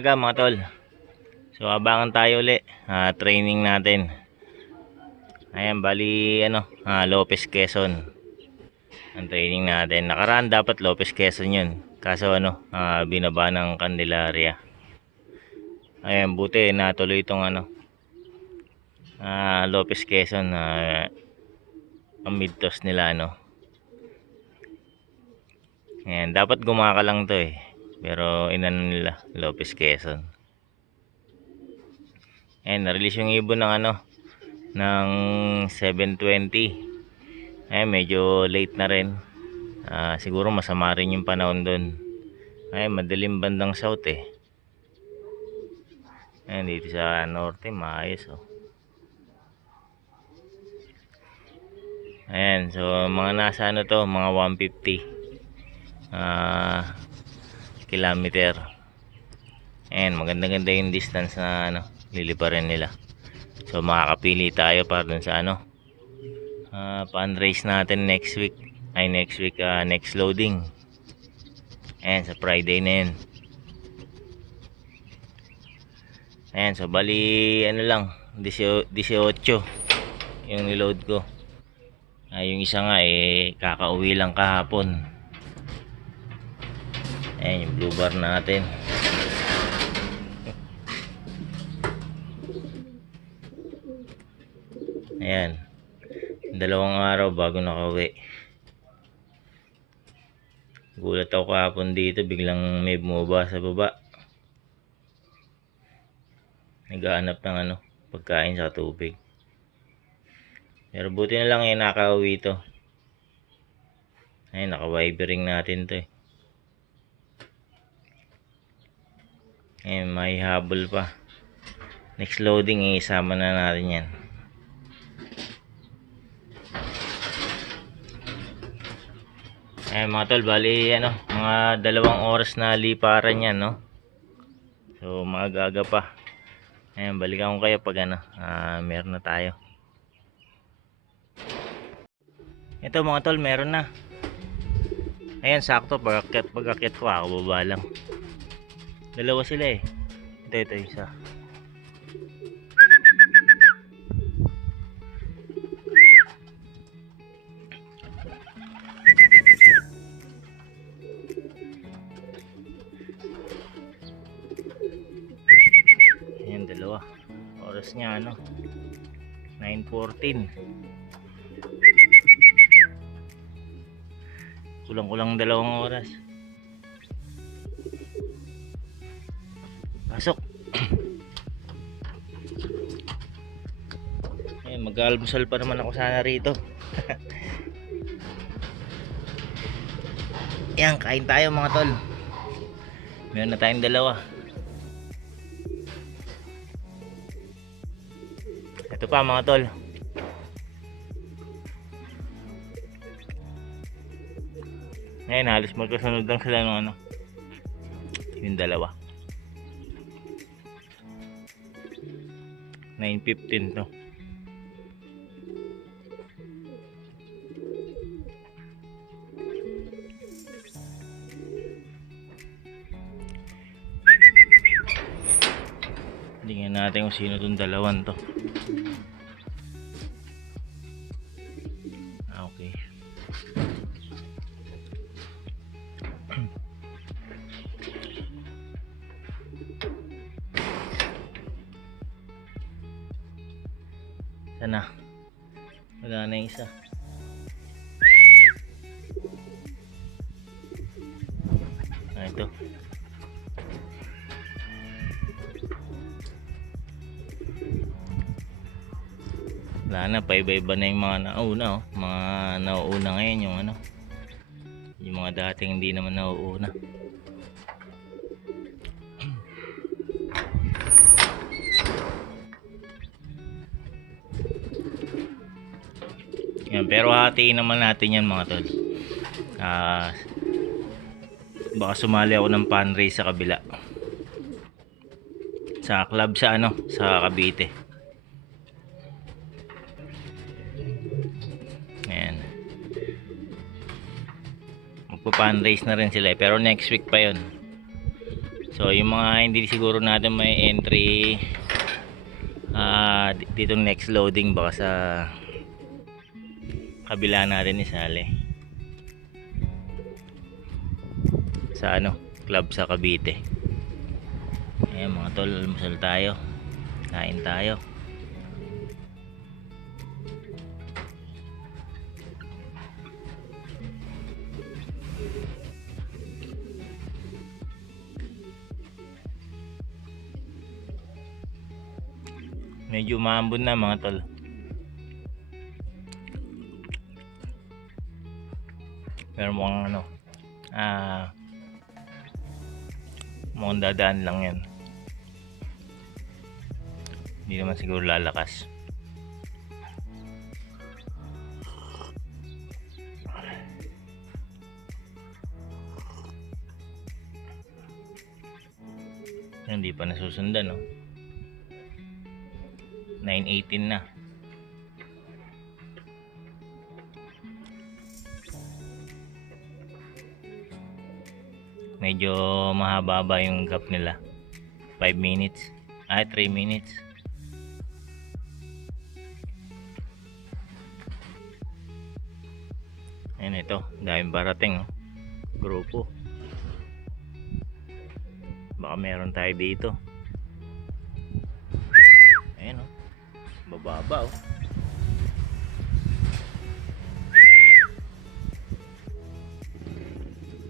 umaga mga tol. So abangan tayo uli training natin. Ayan, bali Lopez Quezon ang training natin. Nakaraan dapat Lopez Quezon yun, kaso binaba ng Candelaria. Ayan, buti natuloy itong Lopez Quezon. Ang mid-toss nila Ayan, dapat gumaka lang to pero inano nila Lopez Quezon. Ayan, na-release yung ibon ng 7:20. Ayan, medyo late na rin. Siguro masama rin yung panahon doon. Ayan, madilim bandang south Ayan, dito sa norte maayos Ayan, so mga nasa mga 150 kilometer. Ayan, maganda-ganda yung distance na liliparin nila. So makakapili tayo para dun sa pan-race natin next week. Next loading. Ayan, sa Friday na yun. Ayan, so bali 18 yung niload ko. Yung isa nga kakauwi lang kahapon. Ayan yung blue bar natin. Ayan, 2 araw bago nakauwi. Gulat ako kahapon dito, biglang may bumaba sa baba. Naghahanap ng pagkain sa tubig. Pero buti na lang nakauwi to. Ayun, naka-wibering natin to Ayun, may habol pa. Next loading isama na natin yan. Ayun mga tol, bali mga 2 oras na liparan yan So maaga pa. Ayun, balikan ko kayo pag meron na tayo. Ito mga tol, meron na. Ayan, sakto pag-akyat ko ako baba lang. 2 sila Ito isa. Ayan, 2. Oras niya 9:14. Kulang 2 oras. Pasok. Ayan, mag-almusal pa naman ako sana rito. Ayan, kain tayo mga tol. Meron na tayong 2. Ito pa mga tol. Ngayon halos magkasunod lang sila ng yung 2. 9:15 to. Tingnan natin kung sino tong 2 to. Okay. Sana wala na isa. Ito wala na, paiba-iba na yung mga nauna mga nauuna ngayon yung mga dating hindi naman nauuna. Yan, pero hatiin naman natin yan mga tol. Baka sumali ako ng pan race sa kabila, sa club sa sa Cavite. Ayan, magpa-pan race na rin sila pero next week pa yon. So yung mga hindi siguro natin may entry dito next loading, baka sa kabila natin isali sa club sa Cavite. Ayan mga tol, almusal tayo, kain tayo. Medyo maambon na mga tol. Pero mukhang mukhang dadaan lang yan. Hindi naman siguro lalakas. Hindi pa nasusundan, no? 9:18 na. Medyo mahaba yung gap nila. 5 minutes. 3 minutes. Ayan ito. Daming parating, oh. Grupo. Baka meron tayo dito. Ayan, oh. Bababa, oh.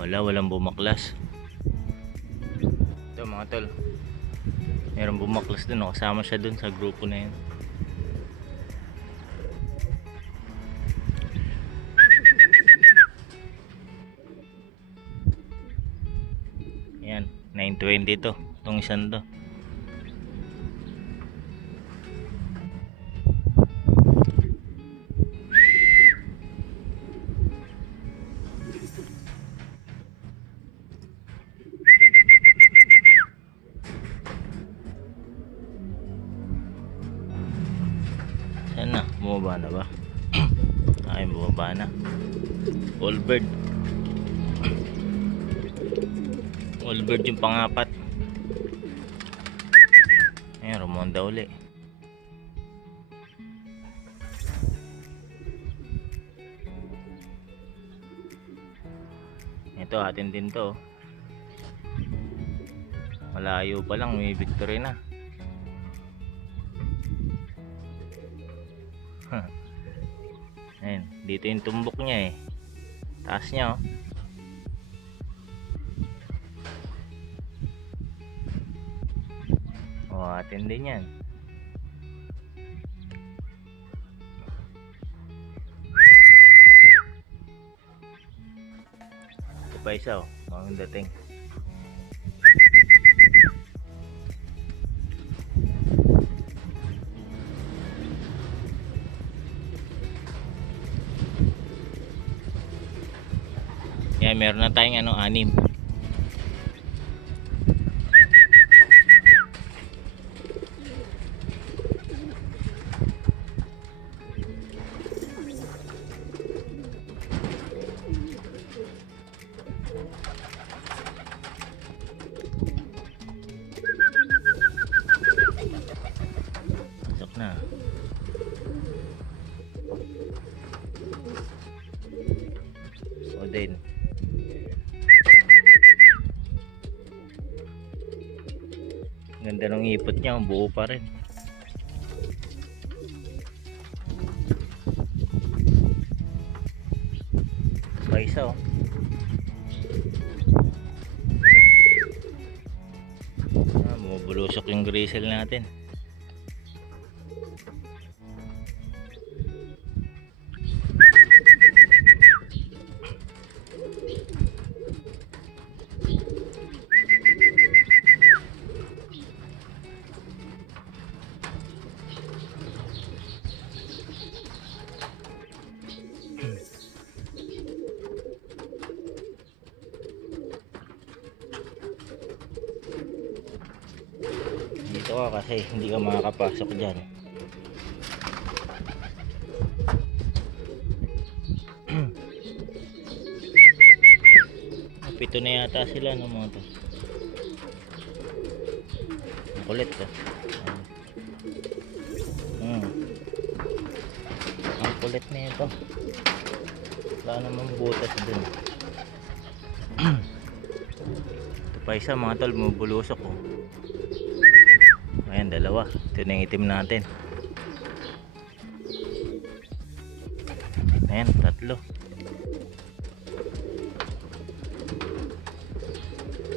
Walang bumaklas. Ito mga tol, meron bumaklas dun, oh. Kasama siya dun sa grupo na yun. Ayan, 9:20 to, itong isang to. Saan na? Bumaba na ba? Ay, bumaba na. All bird. All bird yung pangapat. Ayan, rumonda uli. Ito, atin din to. Malayo pa lang, may victory na. Ayan, dito yung tumbok niya, eh. Taas niya, oh. Atin din yan. Ito pa isa, oh. Magandang dating. Yan, meron na tayong 6. Pasok na. So din. Ganda ng ipot niya, buo pa rin. Paisa, oh. Bumubulusok yung grisel natin. Dito ka kasi hindi ka makakapasok dyan. Pito na yata sila, no, mga to. kulit to. Ang kulit na ito. Wala namang butas dun. Ito pa isa mga tol, bubulusok oh. Ayan, dalawa. Ito na yung itim natin. Ayan, tatlo.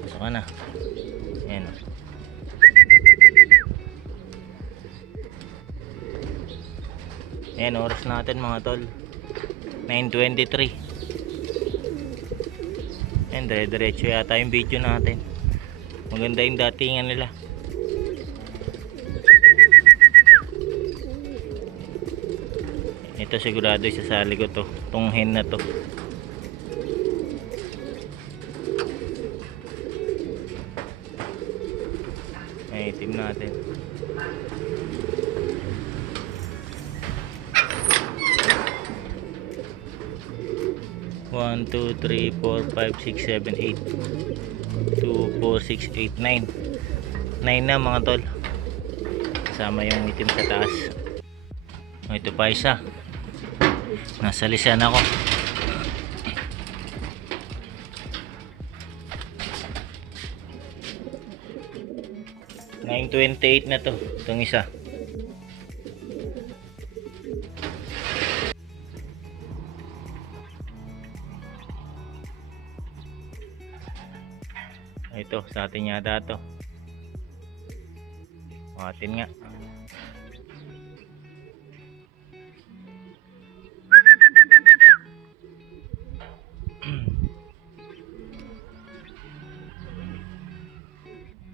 Pasok ka na. Ayan. Ayan, oras natin mga tol. 9:23. Ayan, dire-diretso yata yung video natin. Maganda yung datingan nila. Ito sigurado isasali ko to. Tong hen na to. Ay, itim natin. One, two, three, four, five, six, seven, eight. 2, 4, 6, 8, 9. 9 na mga tol. Kasama yung itim sa taas. O, ito pa isa. Nasa lisan ako. $9.28 na to. Itong isa. Ito, sa atin yata to. O, atin nga.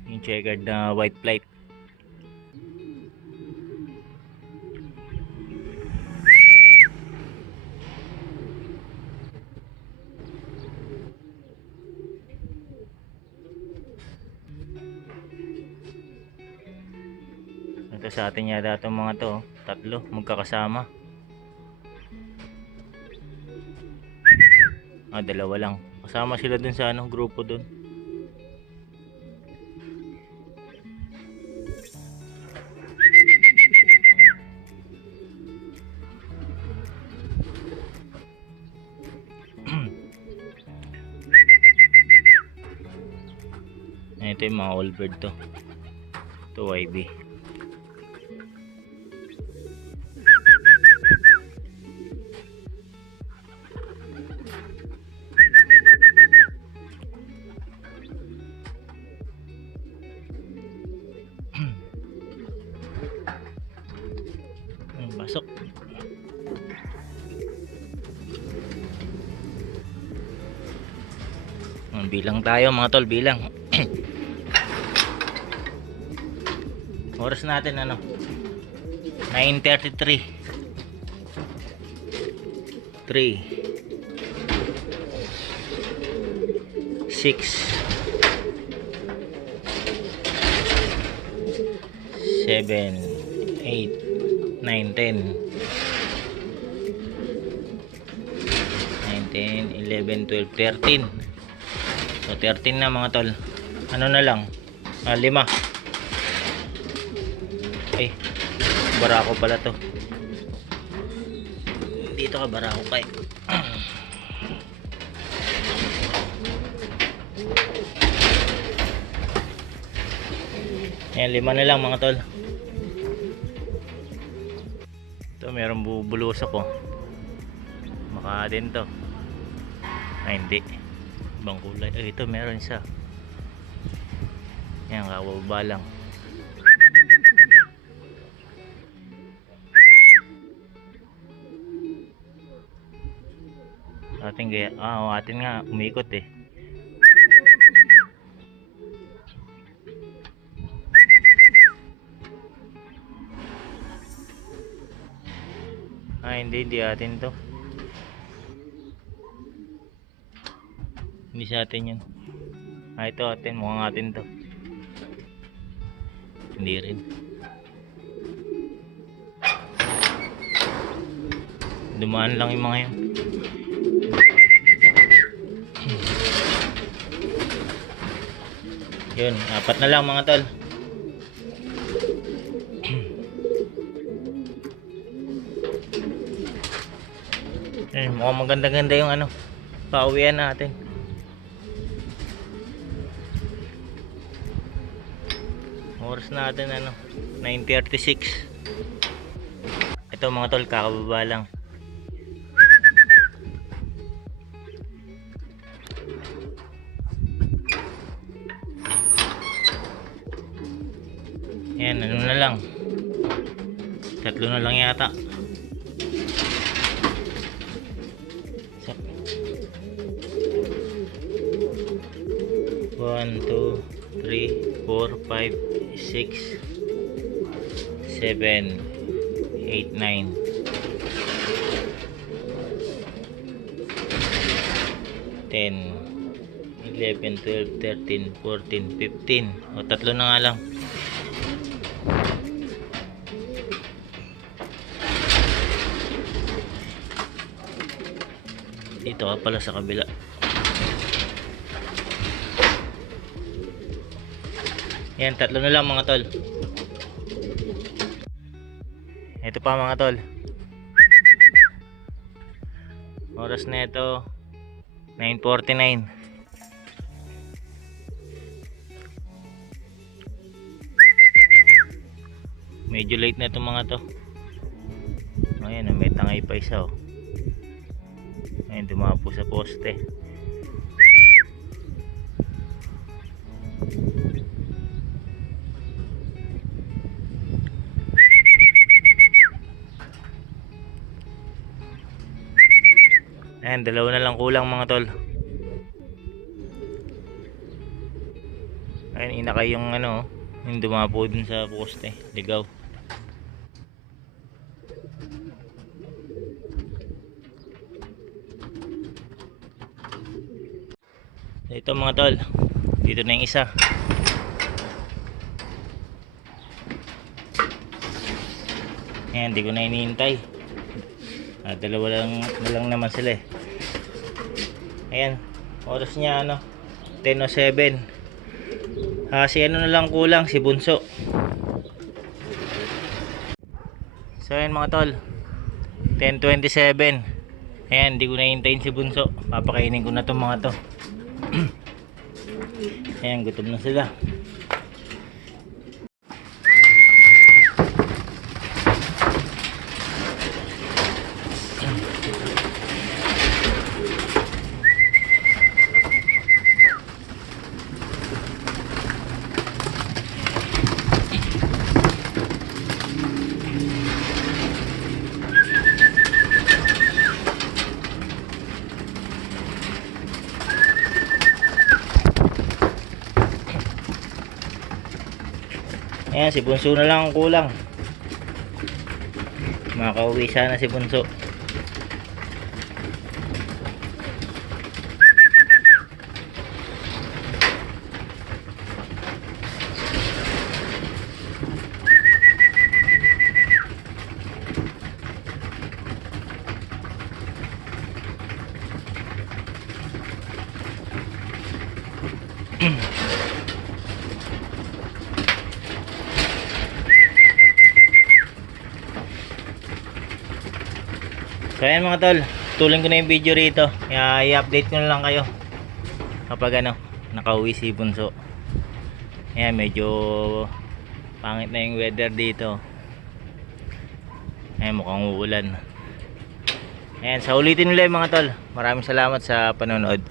Yung checkered na white plate. Ito sa atin yata itong mga to, tatlo magkakasama. Dalawa lang. Kasama sila dun sa grupo dun. Ito yung mga all bird to. Ito YB. Pasok. Bilang tayo mga tol, bilang. Oras natin 9:33. 3 6 7 8 9 10 11 12 13. So 13 na mga tol. Ano na lang? 5. Ay, barako pala to. Dito ka barako kay. Yan, 5 na lang mga tol. Ito merong bubulusok ko. Maka din to. Ay hindi. Ibang kulay. Ito meron isa. Yan, kababa lang. Ating kaya, atin nga umikot eh. Hindi atin to. Hindi sa atin yun. Ito atin, mukhang atin to. Hindi rin. Dumaan lang yung mga yun. Yun, 4 na lang mga tol. Mukhang maganda-ganda yung ano, pauwian natin. Oras natin ano, 9:36. Ito mga tol, kakababa lang. Yan, ano na lang, 3 na lang yata. So, 1, 2, 3, 4, 5, 6, 7, 8, 9, 10, 11, 12, 13, 14, 15. O, 3 na nga lang. Dito ka pala sa kabila. Yan, 3 na lang mga tol. Ito pa mga tol. Oras na ito 9:49. Medyo late na itong mga to. Ayan, may tangay pa isa oh. Ayun, dumapo sa poste. Ayan, 2 na lang kulang mga tol. Ayun, inakay yung ano, yung dumapo dun sa poste. Ligaw. Ito mga tol, dito na yung isa. Ayan, hindi ko na hinihintay. 2 na lang naman sila eh. Ayan, oras niya ano, 10:07. Si ano na lang kulang, si Bunso. So ayan mga tol, 10:27. Ayan, hindi ko na hintayin si Bunso. Papakainin ko na itong mga to. Ayan, gutom na sila. Ayan, si Bunso na lang ang kulang. Makauwi sana si Bunso. So ayan mga tol, tuloy ko na yung video rito. I-update ko na lang kayo kapag ano, nakauwi si Bunso. Ayan, medyo pangit na yung weather dito. Ayan, mukhang uulan. Ayan, sa ulitin ulit mga tol, maraming salamat sa panonood.